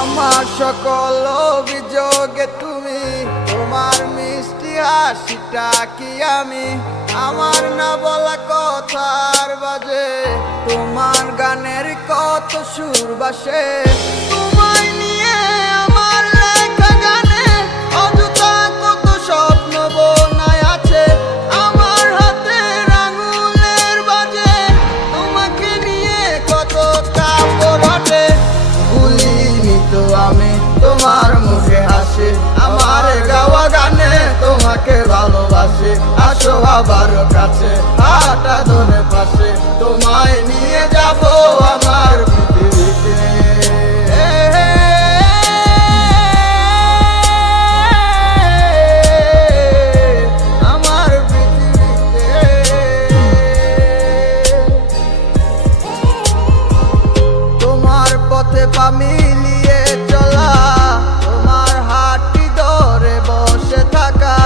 আমার সকল অভিযোগে তুমি, তোমার মিষ্টি হাসিটা কি আমি, আমার না বলা কথার বাজে তোমার গানের কত সুর বাসে। তোমায় নিয়ে আমার লেখা গানে অযথা কত স্বপ্ন বোনায় আছে, আমার হাতের আঙুলের বাজে তোমাকে নিয়ে কত কাপড় ওঠে। ভুলিনি তো আমি তোমার মুখে হাসি, আমার গাওয়া গানে তোমাকে ভালোবাসি। আসো আবার কাছে, হাঁটা ধরে পাশে, তোমায় নিয়ে যাব আমার পৃথিবীতে। আমার পৃথিবীতে তোমার পথে পা মিলিয়ে চলা, তোমার হাতটি ধরে বসে থাকা,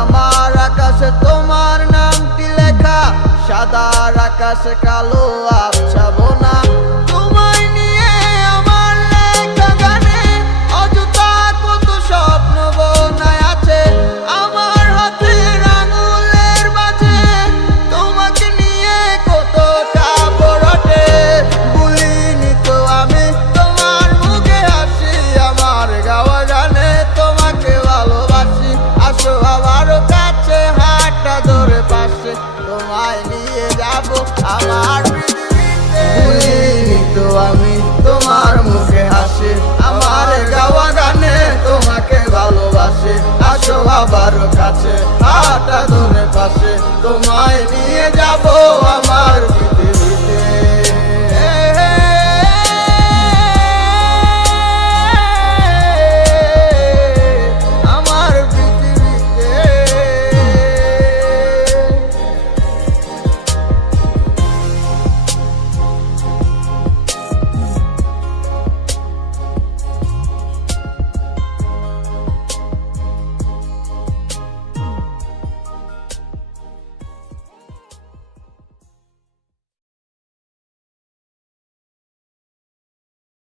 আমার আকাশে তোমার নামটি লেখা, সাদার আকাশে কালো আবহাওয়া।